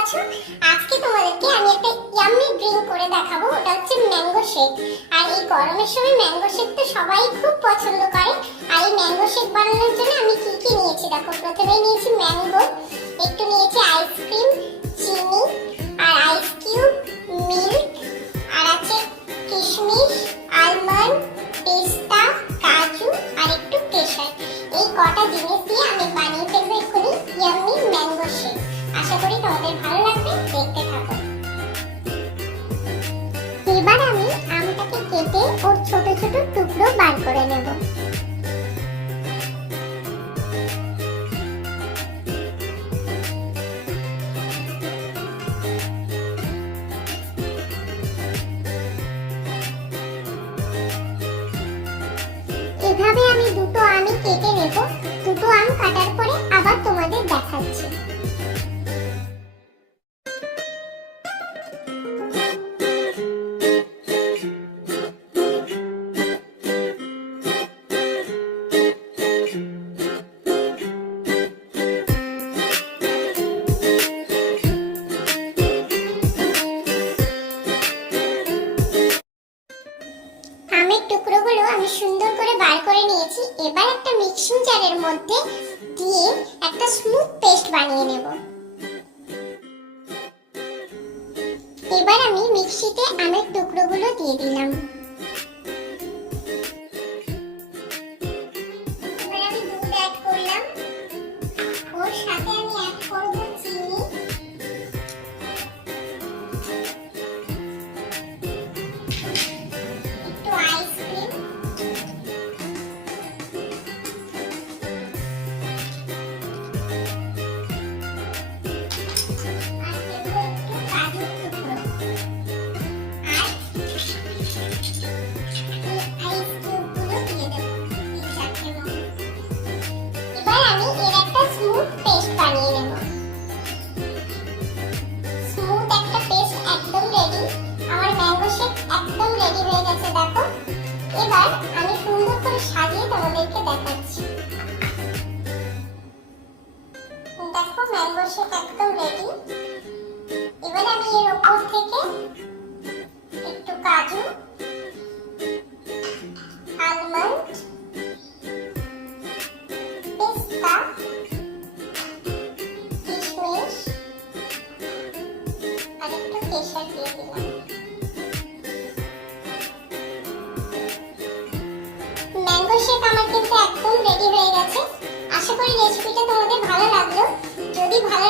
আছো? আজকে তোমাদেরকে আমি একটা ইয়াম্মি ড্রিঙ্ক করে দেখাবো। ওটা হচ্ছে ম্যাঙ্গো শেক। আর এই গরমের সময় ম্যাঙ্গো শেক তো সবাই খুব পছন্দ করে। আর এই ম্যাঙ্গো শেক বানানোর জন্য আমি কি কি নিয়েছি দেখো। প্রথমেই নিয়েছি ম্যাঙ্গো, একটু নিয়েছি আইসক্রিম, চিনি আর আইস কিউব, মিল্ক, আর আছে কিশমিশ, আলমন্ড, পেস্তা, কাজু আর একটু কেশর। এই কটা জিনিস দিয়ে আমি বানিয়ে ফেলবো এক্ষুনি ইয়াম্মি ম্যাঙ্গো শেক। আশা করি তোমাদের ভালো লাগবে, দেখতে থাকো। এবার আমি আমটাকে কেটে ওর ছোট ছোট টুকরো বার করে নেব। এভাবে আমি দুটো আমি কেটে নেব। দুটো আম কাটার পরে আবার তোমাদের দেখাচ্ছি। আমের টুকরোগুলো আমি সুন্দর করে বার করে নিয়েছি। এবার একটা মিক্সিং জারের মধ্যে দিয়ে একটা স্মুথ পেস্ট বানিয়ে নেব। এবার আমি মিক্সিতে আমের টুকরোগুলো দিয়ে দিলাম। এবার আমি দুধ অ্যাড করলাম। ওর সাথে আমি অ্যাড করব চিনি, একটু আইসক্রিম, আর দেবো একটু কাজুর টুকরো, আর এই আইস কিউবগুলো দিয়ে দেবো 3-4টে মতো। এবার আমি এর একটা স্মুথ পেস্ট বানিয়ে নেব। স্মুথ একটা পেস্ট একদম রেডি। আমার ম্যাঙ্গো শেক একদম রেডি হয়ে গেছে দেখো। এবার আমি সুন্দর করে সাজিয়ে তোমাদেরকে দেখাচ্ছি। দেখো ম্যাঙ্গো শেক একদম রেডি। এবার আমি এর উপর থেকে একটু কাজু, আলমন্ড, পেস্তা, কিশমিশ আর একটু কেশর দিয়ে দিলাম। ম্যাঙ্গো শেক আমার কিন্তু একদম রেডি হয়ে গেছে। আশা করি রেসিপিটা তোমাদের ভালো লাগলো। যদি ভালো